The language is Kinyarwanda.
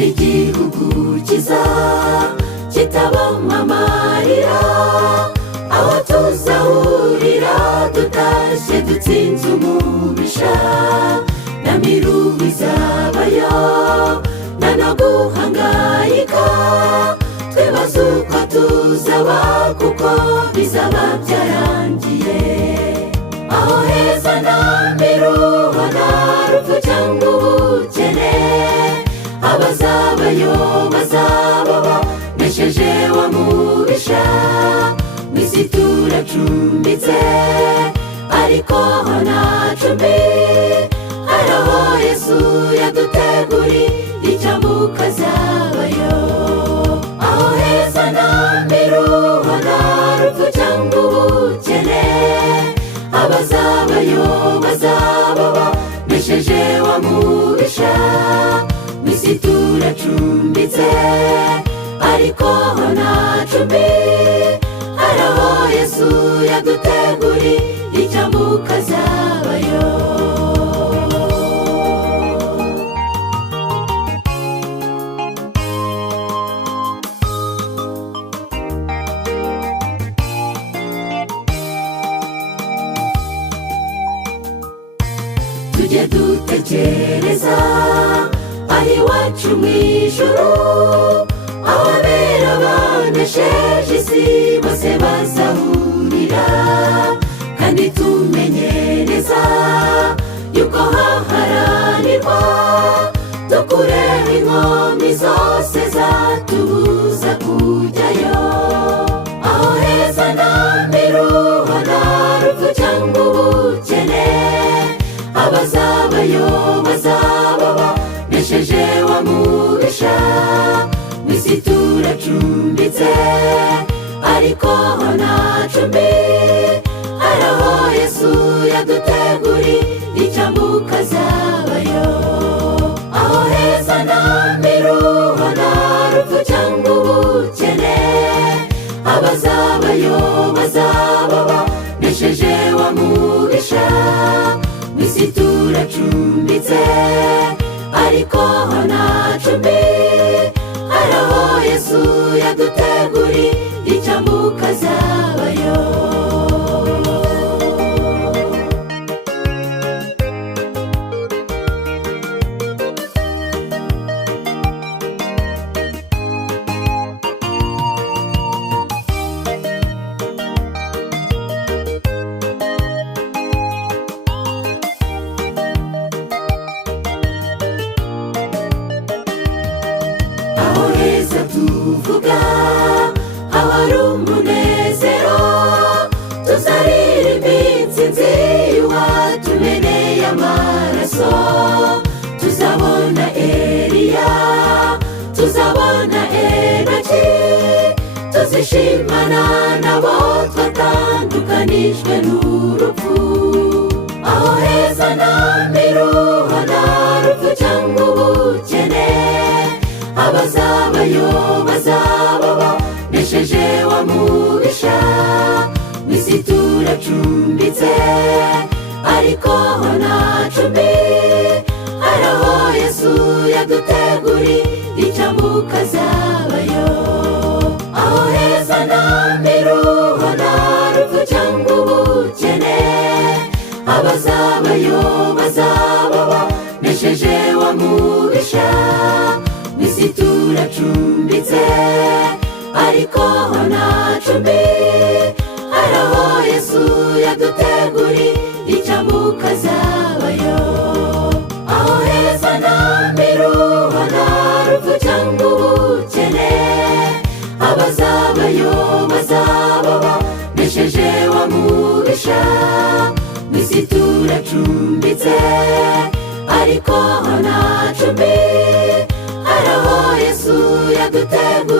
hari igihugu cyiza kitabamo amarira, aho tuzahurira dutashye dutsinze umubisha. Na miruho izabayo nta no guhangayika, twibaza uko tuzaba kuko bizaba byarangiye. Aho heza nta miruho nta rupfu cyangwa ubukene, abazabayo bazaba banesheje wa mubisha. Mu isi turacumbitse ariko ho nta cumbi, hari aho Yesu yaduteguriye icyambuka azabayo. Aho heza nta miruho nta rupfu cyangwa ubukene, abazabayo bazaba banesheje wa mubisha. Mu isi turacumbitse ariko ho nta cumbi, hari aho Yesu yaduteguriye icyambuka azabayo. Tujye dutekereza aho iwacu mu ijuru, aho abera banesheje isi bose bazahurira. Kandi tumenye neza yuko haharanirwa dukureho inkomyi zose zatubuza kujyayo. Aho heza nta miruho nta rupfu cyangwa ubukene, abazabayo bazaba banesheje wa mubisha. Mu isi turacumbitse ariko ho nta cumbi, hari aho Yesu yaduteguriye icyambuka azabayo. Aho heza nta miruho nta rupfu cyangwa ubukene, abazabayo bazaba banesheje wa mubisha. Mu isi turacumbitse ariko ho nta cumbi, hari aho Yesu yaduteguriye icyambuka azabayo. Aho heza tuvuga, aho ari umunezero, tuzaririmba intsinzi watumeneye amaraso. Tuzabona Eliya, tuzabona Enoki, tuzishimana nabo twatandukanijwe n'urupfu. Aho heza nta miruho nta rupfu cyangwa ubukene, abazabayo bazaba banesheje wa mubisha. Mu isi turacumbitse ariko ho nta cumbi, hari aho Yesu yaduteguriye icyambuka azabayo. Aho heza nta miruho nta rupfu cyangwa ubukene, abazabayo bazaba banesheje wa mubisha. Mu isi turacumbitse ariko ho nta cumbi, hari aho Yesu yaduteguriye icyambuka azabayo. Aho heza nta miruho nta rupfu cyangwa ubukene, abazabayo bazaba banesheje wa mubisha. Mu isi turacumbitse ariko ho nta cumbi, hari aho Yesu yaduteguriye